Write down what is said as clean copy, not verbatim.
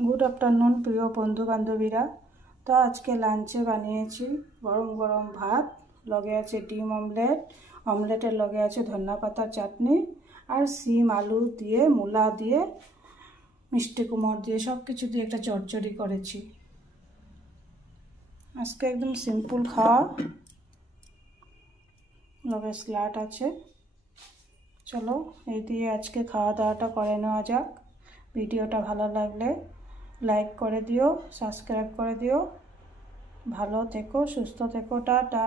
Good afternoon প্রিয় বন্ধু বান্ধবীরা। তো আজকে লাঞ্চে বানিয়েছি গরম গরম ভাত, লগে আছে ডিম অমলেট, অমলেটের লগে আছে ধনিয়া পাতার চাটনি, আর সিম আলু দিয়ে মূলা দিয়ে মিষ্টি কুমড় দিয়ে সব কিছু দিয়ে একটা চচ্চড়ি করেছি। আজকে একদম সিম্পল খাওয়া, লগে স্যালাড আছে। চলো এই দিয়ে আজকে খাওয়া দাওয়াটা করে নেওয়া যাক। ভিডিওটা ভালো লাগলে লাইক করে দিও, সাবস্ক্রাইব করে দিও। ভালো থেকো, সুস্থ থেকো, টাটা।